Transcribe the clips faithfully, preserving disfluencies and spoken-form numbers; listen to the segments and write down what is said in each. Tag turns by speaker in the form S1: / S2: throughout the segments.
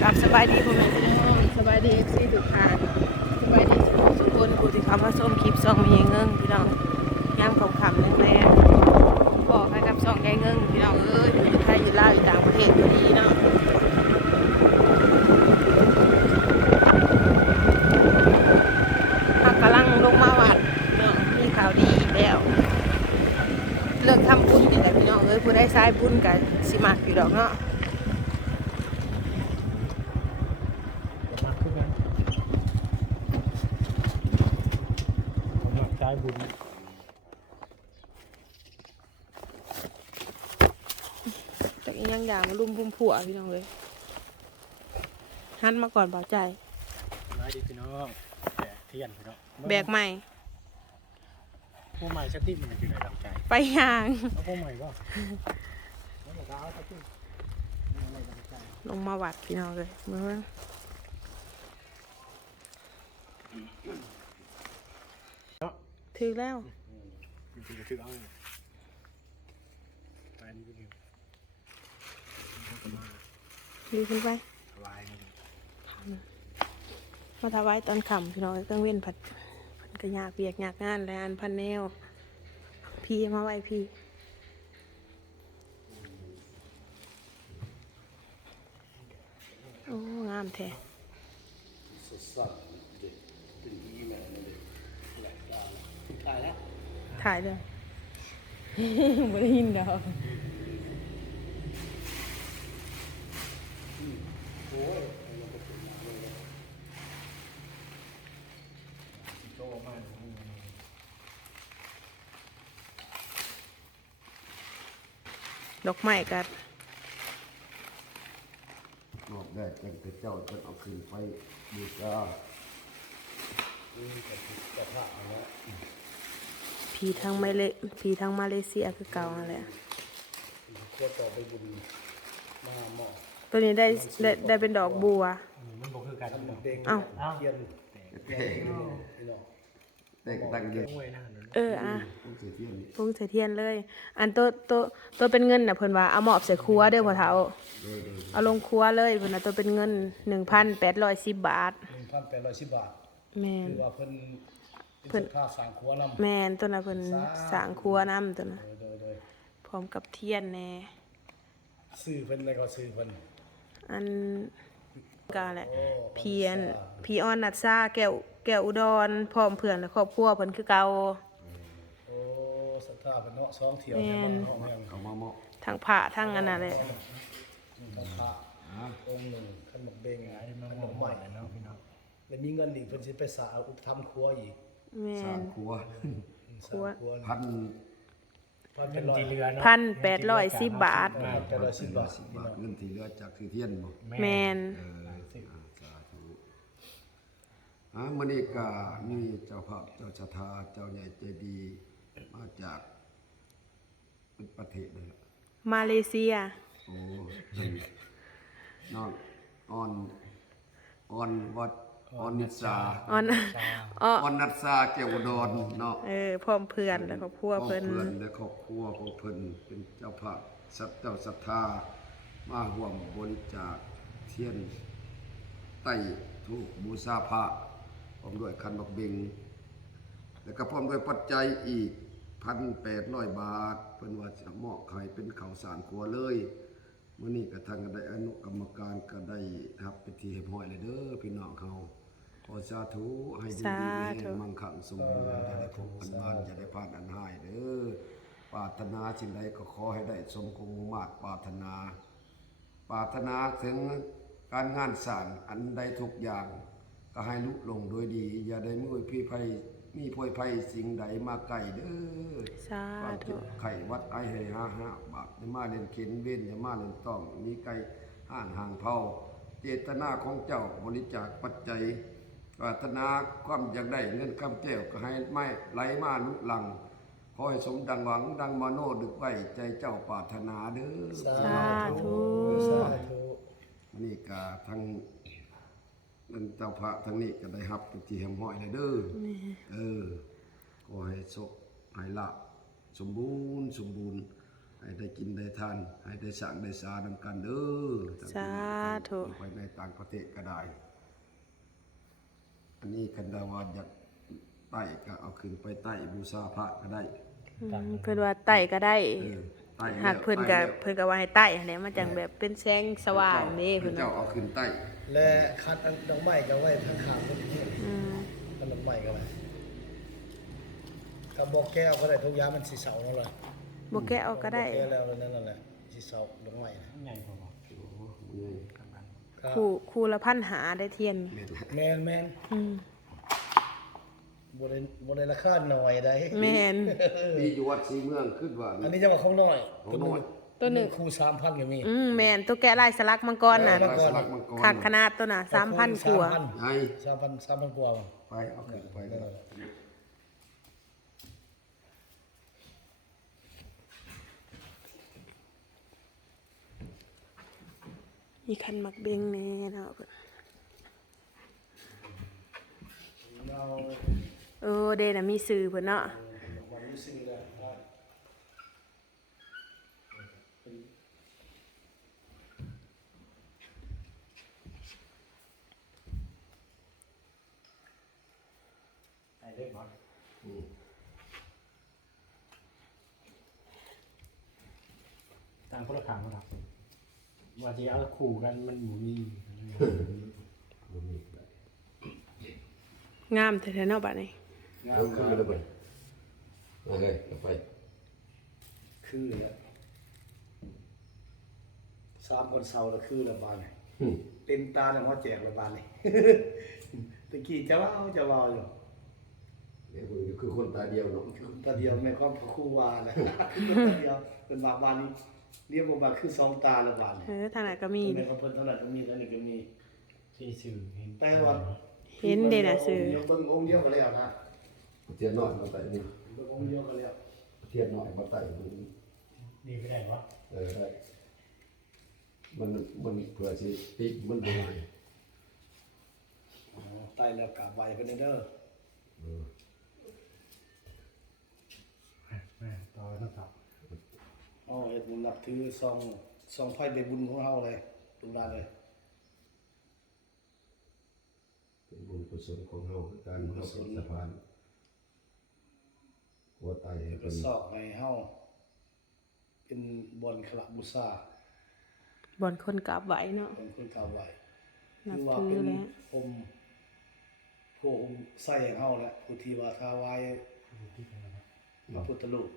S1: กับสบายดีพ่อแม่พี่น้องสบายดีเอฟซีทุกท่านสบายดีทุกคนผู้ที่เข้ามาชมคลิปซองมีเงิงพี่น้องย่างขำๆแรงๆบอกให้กับซองยายเงิงพี่น้องเอ้ยอยู่ไทยอยู่ลาวอยู่ต่างประเทศพอดีเนาะกำลังลงมาวัดเนาะมีข่าวดีอีกแล้วเลิกทำบุญนี่แหละพี่น้องเอ้ยผู้ได้สายบุญกับสิมักอยู่ดอกเนาะ
S2: บุญ
S1: จากอีกอย่างอย่างมาลุ่มพุ่มผัวพี่น้องเลยหันมาก่อนเบาใจ
S2: ร้ายดีพี่น้องแบกเทียนพี่น้อง
S1: แบกใหม่
S2: ผู้ใหม่สักที่มันอยู่ในลำใจ
S1: ไปยาง
S2: ผู้ใหม่ก็
S1: ลงมาวัดพี่น้องเลยเมื่อถือแล้ว
S2: ถือเอาไปนี่ก็ถือ
S1: ดีขึ้นไป
S2: ถวาย
S1: มาถวายตอนค่ำพี่น้องต้องเว้นผัดผัดกระยาเปียกยากงานและอันพันแนวพี่มาไหวพี่โอ้งามแท้ถ่ายแล้วถ่ายเลยไม่ได้ยินดอกดอกไม้กัด
S3: นอกได้จังแต่เจ้าจะเอาขึ้นไปบูชา
S1: ผีทางมาเลผีทางมาเลเซียคือเก่าอะไรตัวนี้ได้ได้ได้เป็นดอกบัว
S2: มันบอกคือการต้องเด้ง
S1: เอ้า
S2: เทียน
S3: แต่ตั้งเยอะ
S1: เอออ่ะ
S3: ต้องเสียเทียน
S1: พุ่งเสียเทียนเลยอันตัวตัวตัวเป็นเงินน่ะเพิ่นว่าเอาหมอบใส่ครัวเด้อพ่อเฒ่าเอาลงครัวเลยเพิ่นน่ะตัวเป็นเงิน หนึ่งพันแปดร้อยสิบ บาท
S2: หนึ่งพันแปดร้อยสิบ บาท
S1: แม่น
S2: คือว่าเพิ่นเพิ่นค่าสร้างครัวนำ
S1: แม่นตัวน่ะเพิ่นสร้างครัวนำตัวน่ะพร้อมกับเทียนแน่
S2: ซื้อเพิ่นได้ก็ซื้อเพิ่น
S1: อันกาแหละเพียนพีออนนัดซาแก้วแก้วอุดรพร้อมเพื่อนและครอบครัวเพิ่นคือเก่า
S2: โอ้ศรัทธาเพิ่นเนาะสองเที่ยวเนี่ยมาเฮาแม่น
S3: เอามาเหมาะ
S1: ทั้งพระทั้งอันนั้นแหละ
S2: ทั้งพระองค์หนึ่งขนมเบงขนมใหม่เนาะพี่น้องแล้วมีเงินอีกเพิ่นสิไปสร้างอุปถัมภ์ครัวอีก
S1: แม่น
S3: สร้างครัว
S1: ครัว
S3: พัน
S2: พันเป็นร้อยเรือเนาะ
S1: พันแปดร้อยสิบบาท
S2: แปดร้อยสิบบาท
S3: เงินที่เหลือจากที่เทียนบ่
S1: แม่น
S3: อ่ามื้อนี้ก็มีเจ้าภาพเจ้าชะทาเจ้าใหญ่ใจดีมาจากประเทศนั่นแหละ
S1: มาเลเซีย
S3: โอ้น้องออนออนวัดออนนิสา
S1: ออน
S3: ออนนัสซาแก้วอุดรเนาะ
S1: เออพร้อมเพื่อนและครอบครัวเพิ่น
S3: เพื่อนและครอบครัวของเพิ่นเป็นเจ้าภาพสัตว์เจ้าศรัทธามาร่วมบริจาคเทียนใต้ธูปบูชาพระพร้อมด้วยคันบักเบงแล้วก็พร้อมด้วยปัจจัยอีก หนึ่งพันแปดร้อย บาทเพิ่นว่าจะมอบให้เป็นข้าวสารครัวเลยมื้อนี้ก็ทางก็ได้อนุกรรมการก็ได้รับเป็นที่เรียบร้อยแล้วเด้อพี่น้องเฮาขอสาธุให้อยู่ดีมีแรงมั่งคั่งสมบูรณ์จะได้พบอันมานจะได้ผ่านอันหายเด้อปรารถนาสิ่งใดก็ขอให้ได้สมคงมุ่งมา่ปรารถนาปรารถนาถึงการงานสร้างอันใดทุกอย่างก็ให้ลุลงโดยดีอย่าได้มีพี่ภัยมีพวยภัยสิ่งใดมาไกลเด้อ
S1: สาธุ
S3: ไข่วัดไอให้ห้าห้าบาทอย่ามาเล่นเข็นเว้นอย่ามาเล่นต้องมีไก่ห่านห่างเผาเจตนาของเจ้าบริจาคปัจจัยปรารถนาความอยากได้เงินคำแก้วก็ให้ไม่ไหลมาลุหลังขอให้สมดังหวังดังมโนดึกไว้ใจเจ้าปรารถนาเด้อ
S1: สาธุ
S3: นี่ก็ทั้งนั่นเจ้าพระทั้งนี้ก็ได้รับเป็นที่แห่งห้อยเลยเด้อเออขอให้โชคให้ลาภสมบูรณ์สมบูรณ์ให้ได้กินได้ทานให้ได้สั่งได้สานำกันเด้อ
S1: สาธุ
S3: ไปในต่างประเทศก็ได้ อันนี้คันดาวาอยากไต่ก็เอาขึ้นไปไต่บูชาพระก็ได้
S1: อืมเพิ่นว่าไต่ก็ได้
S3: เออไต่
S1: หากเพิ่นก็เพิ่นก็ว่าให้ไต่อันนี้มันจังแบบเป็นแสงสว่างนี่เพิ่น
S3: เจ้า
S1: ว่า
S3: เอาขึ้นไต่
S2: และคัดอันดอกไม้ก็ไว้ทางข้างคนที่
S1: อืม
S2: อันดอกไม้ก็ได้ถ้าบอกแก้วก็ได้ทุกอย่างมันสิเสาแล้วล่ะ
S1: บ่แกะออกก็ได้
S2: แก้แล้วนั่นแหละสิเสาดอกไม้นะ
S4: ใหญ่พอบอก
S2: ครับ
S1: คู่คู่ละพันหาได้เทียน
S2: แม่นแม่น
S1: อืม
S2: บ่ได้บ่ได้ราคาน้อยได้
S1: แม่น
S3: มีอยู่วัดสีเมืองขึ้นว่า
S2: อันนี้จะว่าของน้อย
S3: ของน้อย
S1: ตัวหนึ่ง
S2: คู่สามพันก็มี
S1: อืมแม่นตัวแกะลายสลักมังกรน่ะ
S2: มังกร
S3: สลักมังกร
S1: ขาดขนาดตัวน่ะสามพันกว่า
S3: ไง
S2: สามพันสามพันกว่าบ่
S3: ไปเอาขึ้นไปก็ได้
S1: มีคันหมักเบงแน่เนาะเพิ่น
S2: เรา
S1: เออเดน่ะมีสื่อเพิ่นเนาะ
S2: วันนี้ซื้อได้ได้
S4: ไอ้เล็กบอล
S3: อืม
S4: ต่างคนละขางกันครับว่าที่เอาขู่กันมันหมูมี
S3: บ่มีก็ได้
S1: งามแท้ๆเนาะบัดนี้
S2: งา
S3: เอา
S2: ม
S3: ขึ้น
S2: งาม
S3: เลยไปเอาเลยเอาไป
S2: คือแล้วสามคนเสาแล้วคือละบาดนี่
S3: อืม
S2: เต็มตาจังว่าแจกละบาดนี่ ตะกี้จะว่าเอาจะว่าอยู่
S3: เดี๋ยวมึงคือคนตาเดียวเนาะ
S2: ตาเดียวแม่ความพระครูว่านะ ตาเดียวเป็นบาบานนี้เรียกว่าบาคือสองตาละบาดนี่
S1: เออทางไหนก็มี
S2: แม่
S1: นี่
S2: ของเพิ่นเท่านั้นก็มีเท่านี้ก็มี
S4: ที่สื่อเห็น
S2: แต่ว่า
S1: เห็นเด้น่ะสื่อ
S2: เบิ่งองค์เดียวก็แล้วนะ
S3: เทียนน้อยมาไต่นี่
S2: เบิ่งองค์เดียวก็แล้ว
S3: เทียนน้อยมาไต่นี่
S4: ดีไม่ได้วะ
S3: เออได้มันมันเผื่อสิติดมันบ่ได้
S2: อ๋อตายแล้วกราบไหว้เพิ่นเด้อ
S3: เออ
S4: แม่ต่อต้องต่อ
S2: อ๋อเฮ็ดบุญนับถือซองซองไผได้บุญของเฮาเลยตุลาเลย
S3: เป็นบุญกุศลของเฮาคือการเฮาเป็นสะพานหัวไตให้
S2: ก็
S3: เพิ่น
S2: สอบให้เฮาเป็นบ่อนขละบูชา
S1: บ่อนคนกราบไหวเนาะ
S2: เป็นคนกราบไหว้
S1: นับ
S2: คือว่า
S1: ถื
S2: เป็
S1: อน แล้ว
S2: องค์ผู้องค์ใส่ให้เฮาแหละผู้ที่ว่าถวายพระพุทธรูป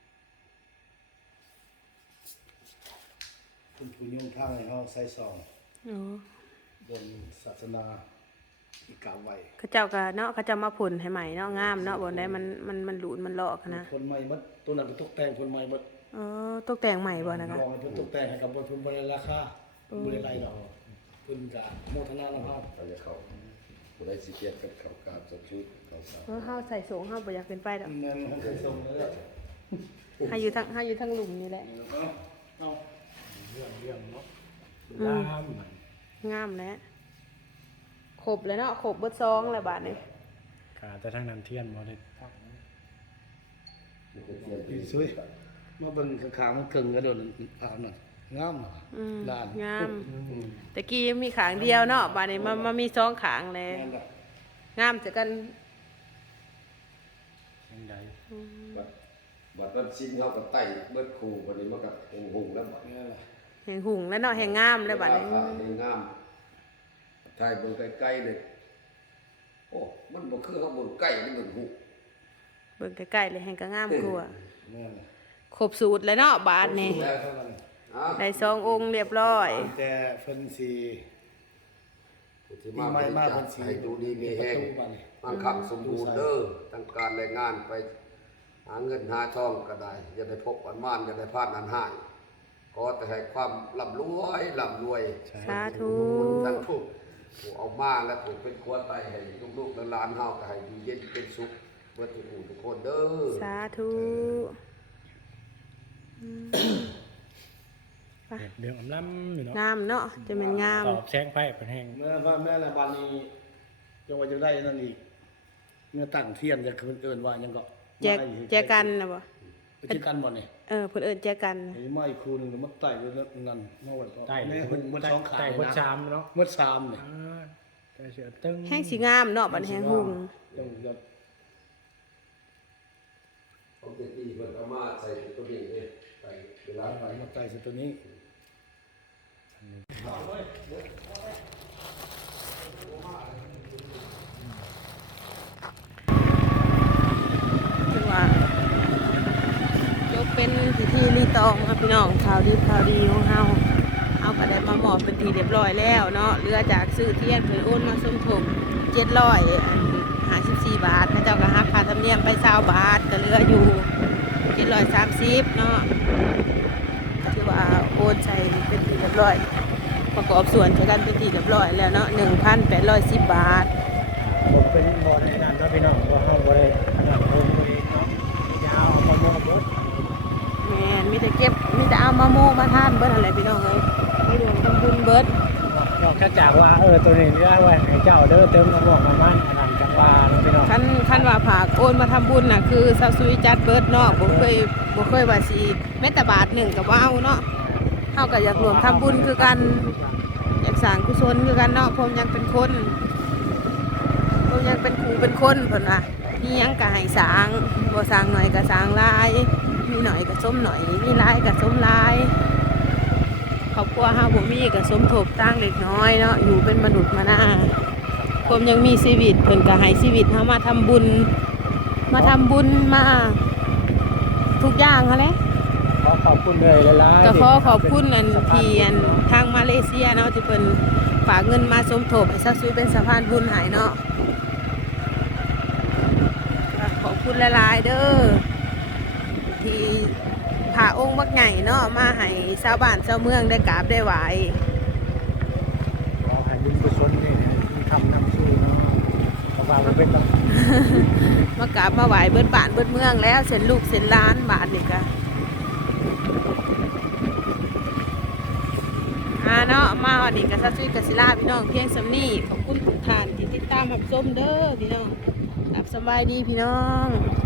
S2: คุณผู้ยงทางให้เฮาใส่ซอง
S1: โอ้
S2: บนศาสนาที่กราบไหว้
S1: เขาเจ้าก็เนาะเขาเจ้ามาผลให้ใหม่เนาะงามเนาะบ่ได้มันมันมันหลุดมันลอกนะ
S2: คนใหม่หมดตัวนั้นก็ตกแต่งคนใหม่หมด
S1: เออตกแต่งใหม่บ่นะคะ
S2: ลองให้เพิ่นตกแต่งให้กับบนเพิ่นบ่ได้ราคาบ่ได้ไรดอกเพิ่นก็โมทนานำเฮา
S3: ไปจะเข้าบ่ได้สิเกียรติกับเขากราบสักชุดเขาสา
S1: เออเฮาใส่สูงเฮาบ่อยากเป็นไปดอก
S2: แม่นเฮาเคยส่งแล้ว
S1: เฮาอยู่ทางเฮาอยู่ทางหลุมนี่แหละ
S2: เอาเอา
S4: เรื่องเรื่องเนาะ
S1: อืม
S4: ล่าม
S1: งามแล้วครบแล้วเนาะครบเบิดซองแล้วบาดนี้
S4: ขาแต่ทางนั้นเทียนบ่ได้พัก
S3: มันก็เทียน
S2: พี่สวยมาเบิ่งข้างๆมันเกิงกระโดดผ่านน่ะงามน่ะ
S1: อืม
S2: ด้าน
S1: งาม
S2: อืม
S1: ตะกี้ยังมีขางเดียวเนาะบาดนี้มามามีสองขางเลย
S2: แม่นบ่
S1: งามจะกัน
S4: ยังไง
S3: บัดบัดนั้นสิ้นเฮาก็ไต่เบิดคู่บัดนี้มันก็โอ้โหแล้วบัด
S2: แม่นล่ะ
S1: แห่งหุงแล้วเนาะแห่งงามแล้วบาดนี้
S3: ราคาให้งามถ่ายเบิ่งใกล้ๆนี่โอ้มันบ่คือเฮาเบิ่งใกล้นี่เบิ่งหู
S1: เบิ่งใกล้ๆเลยแห่งก็งามกว่า
S2: แม่นล่ะ
S1: ครบสูตรแล้วเนาะบาดนี้
S2: แล้วเท่านั้น
S3: อ่ะ
S1: ได้สององค์เรียบร้อย
S2: แต่เพิ่นสิ
S3: ที่
S2: ปี
S3: มา
S2: ใหม่มา
S3: บ
S2: เพิ่
S3: ริ
S2: น
S3: จา
S2: สิ
S3: คให้ดูดีมีแฮง
S2: ประตูบ้านนี่
S3: มั่งคั่งสมบูรณ์เด้อทั้งการแรงงานไปหาเงินหาทองก็ได้อย่าได้พบอันมานอย่าได้พลาดอันหายขอแต่ให้ความร่ำรวยร่ำรวย
S1: สาธุ
S3: ทั้งผู้ผู้เอามาและผู้เป็นครัวไตให้ลูกๆและหลานเฮาก็ให้อยู่เย็นเป็นสุขเบิดทุกผู้ทุกคนเด้อ
S1: สาธุ
S4: เรื่องอำล้ำอยู่เนาะ
S1: งามเนาะจะเป็นงาม
S4: ตอบแสงไฟเป็นแห้ง
S2: แม่ว่าแม่ละบ้านนี้จังว่าจะได้นั่นอีกเมื่อตั้งเทียนจะเพิ่นเอิ้นว่าหยังก็
S1: แจกแจกันนะบ่
S2: ไปเจอกันบ่นี่
S1: เอออเพิ่นเอิ้นแจกัน
S2: มีไม้อีกคู่หนึงมันไต่ด้วยนั่นมาไว้ก็
S4: ไต่
S2: แม่หุ่นมันสองขา
S4: ไต่บนชามเนาะ
S2: มันสามนี่
S4: อ่าไต่เสือตึ้ง
S1: แห้งสีงามเนาะบัดแห้งหุ่ง
S2: ต้องจะ
S3: ผมจะตีเพิ่นเอามาใส่ตัวนี้เด้ใส่เวลาไป
S2: มาไต่ใส่ตัวนี้
S1: คือว่าจบเป็นพิธีรีตองครับพี่น้องข่าวดีข่าวดีของเฮาเอาก็ได้มาหมอบเป็นทีเรียบร้อยแล้วเนาะเหลือจากซื้อเทียนเพิ่นโอนมาสมทบเจ็ดร้อยห้าสิบสี่บาทพระเจ้าก็หักค่าธรรมเนียมไปเก้าบาทก็เหลืออยู่เจ็ดร้อยสามสิบเนาะคือว่าโอนใส่เป็นทีเรียบร้อยประกอบส่วนใช้กันเป็นทีเรียบร้อยแล้วเนาะหนึ่งพันแปดร้อยสิบบาท
S4: ผมเป็นบอลในนั้นก็พี่น้องว่าห้องบอลขนาดโอ้ยเนาะยาวเอามาโมบด
S1: แมนมีแต่เก็บมีแต่เอามาโม่มาทานเบิดอะไรพี่น้องเอ้ยมีรวมทำบุญเบิด
S4: นอกจากว่าเออตัวนี้ได้ไว้ให้เจ้าเด้อเติมน้ำหมอกน้ำมันหลังจากว่าเนาะพี่น้อง
S1: คันคันว่าผากโอนมาทำบุญน่ะคือซาซุยจัดเบิดเนาะบ่เคยบ่เคยว่าสิแม้แต่บาทหนึ่งก็บ่เอาเนาะเฮาก็อยากรวมทำบุญคือกันอยากสร้างกุศลคือกันเนาะผมยังเป็นคนผมยังเป็นครูเป็นคนเพิ่นว่ามีหยังก็ให้สร้างบ่สร้างหน่อยก็สร้างหลายมีหน่อยก็สมหน่อยมีหลายก็สมหลายครอบครัวเฮาบ่มีก็สมทบตั้งเล็กน้อยเนาะอยู่เป็นมนุษย์มานาผมยังมีชีวิตเพิ่นก็ให้ชีวิตเฮามาทำบุญมาทำบุญมาทุกอย่างหั่นแหละ
S4: ขอขอบคุณเลยหลายๆ
S1: ก็ขอขอบคุณอันที่อันทางมาเลเซียเนาะที่เพิ่นฝากเงินมาสมทบให้ซักซุยเป็นสะพานบุญให้เนาะก็ขอบคุณหลายๆเด้อที่พาองค์บักใหญ่เนาะมาให้ชาวบ้านชาวเมืองได้กราบได้ไหว้
S4: ขอให้บุญกุศลนี่นะที่ทำนำสู่เนาะเพราะว่ามันเป็นแบบ
S1: มากราบมาไหว้เบิดบ้านเบิดเมืองแล้วเส้นลูกเส้นหล้านบาทนี่ก็อ่าเนาะมาวันนี้ก็ซักซุยกับศิลาพี่น้องเพียงสำนี้ขอบคุณทุกท่านที่ติดตามรับชมเด้อพี่น้องรับสบายดีพี่น้อง